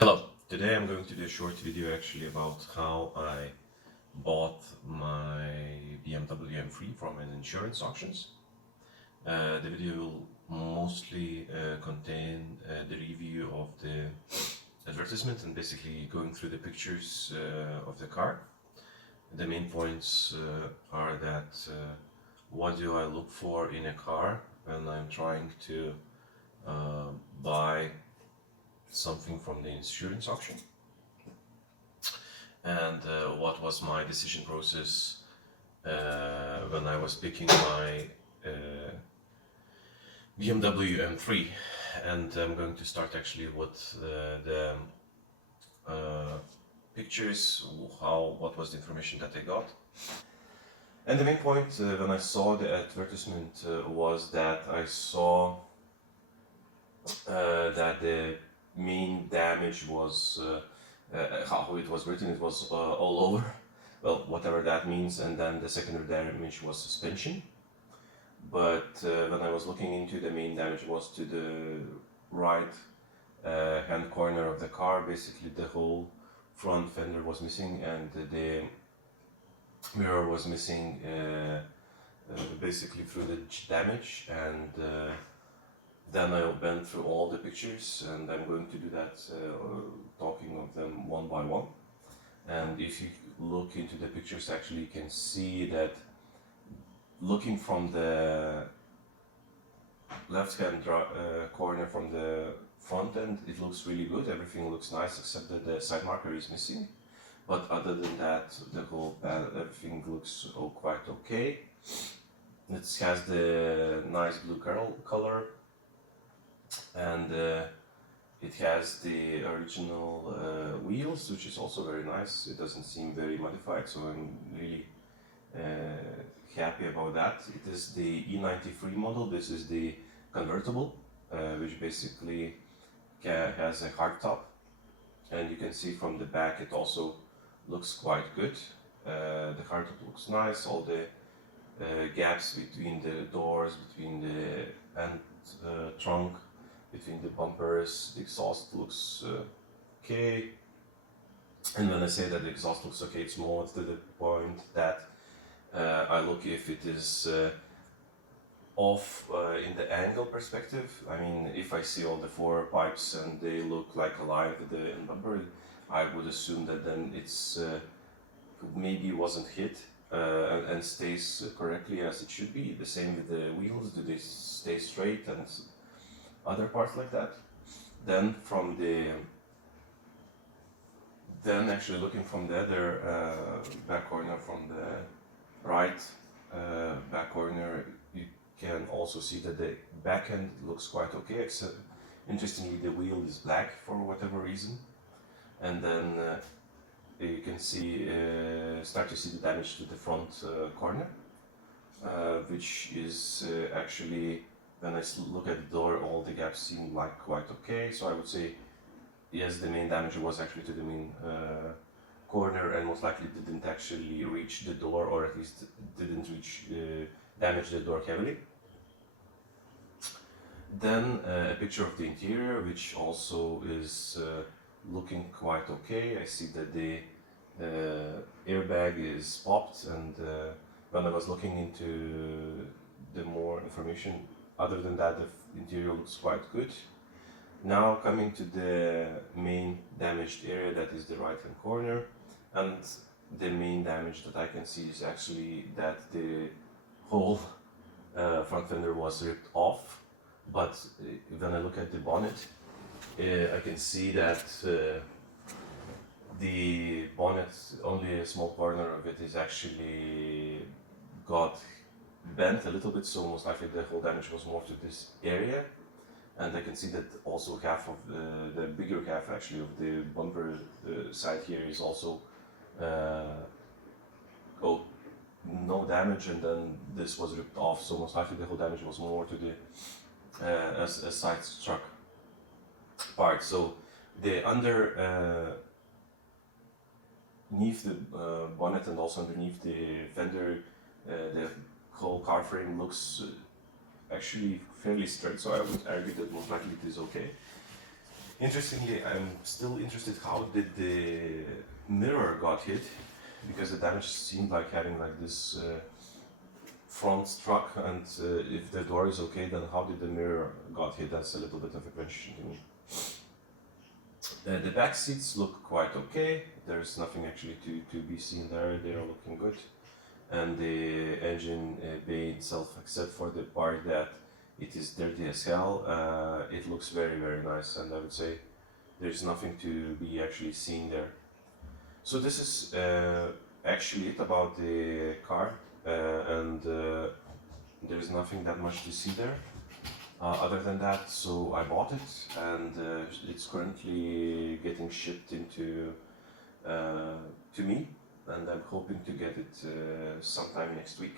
Hello, today I'm going to do a short video actually about how I bought my BMW M3 from an insurance auctions. The video will mostly contain the review of the advertisement and basically going through the pictures of the car. The main points are that what do I look for in a car when I'm trying to buy something from the insurance auction, and what was my decision process when I was picking my BMW M3. And I'm going to start actually with the pictures, what was the information that I got. And the main point when I saw the advertisement was that I saw that the main damage was how it was written, it was all over, well, whatever that means, and then the secondary damage was suspension. But when I was looking into, the main damage was to the right hand corner of the car. Basically the whole front fender was missing and the mirror was missing basically through the damage. And then I went through all the pictures, and I'm going to do that talking of them one by one. And if you look into the pictures, actually you can see that looking from the left hand corner from the front end, it looks really good. Everything looks nice except that the side marker is missing. But other than that, the whole everything looks quite okay. It has the nice blue color, and it has the original wheels, which is also very nice. It doesn't seem very modified, so I'm really happy about that. It is the E93 model. This is the convertible, which basically has a hard top, and you can see from the back it also looks quite good. The hard top looks nice. All the gaps between the doors, between the and trunk, between the bumpers, the exhaust looks okay. And when I say that the exhaust looks okay, it's more to the point that I look if it is off in the angle perspective. I mean, if I see all the four pipes and they look like alive with the bumper, I would assume that then it's maybe wasn't hit and stays correctly as it should be. The same with the wheels, do they stay straight and other parts like that. Then actually looking from the other back corner, from the right back corner, you can also see that the back end looks quite okay, except interestingly the wheel is black for whatever reason. And then you can see start to see the damage to the front corner, which is actually, when I look at the door, all the gaps seem like quite okay. So I would say yes, the main damage was actually to the main corner, and most likely didn't actually reach the door, or at least didn't reach damage the door heavily. Then a picture of the interior, which also is looking quite okay. I see that the airbag is popped, and when I was looking into the more information, other than that, the interior looks quite good. Now coming to the main damaged area, that is the right hand corner, and the main damage that I can see is actually that the whole front fender was ripped off. But when I look at the bonnet, I can see that the bonnet, only a small corner of it is actually got bent a little bit, so most likely the whole damage was more to this area. And I can see that also half of the bigger half actually of the bumper side here is also no damage, and then this was ripped off, so most likely the whole damage was more to the a side struck part. So the underneath the bonnet and also underneath the fender, the whole car frame looks actually fairly straight, so I would argue that most likely it is okay. Interestingly, I'm still interested how did the mirror got hit, because the damage seemed like having like this front struck, and if the door is okay, then how did the mirror got hit? That's a little bit of a question to me. The back seats look quite okay. There's nothing actually to be seen there. They're looking good. And the engine bay itself, except for the part that it is dirty as hell, it looks very, very nice. And I would say there's nothing to be actually seen there. So this is actually it about the car, and there's nothing that much to see there. Other than that, so I bought it, and it's currently getting shipped into to me, and I'm hoping to get it sometime next week.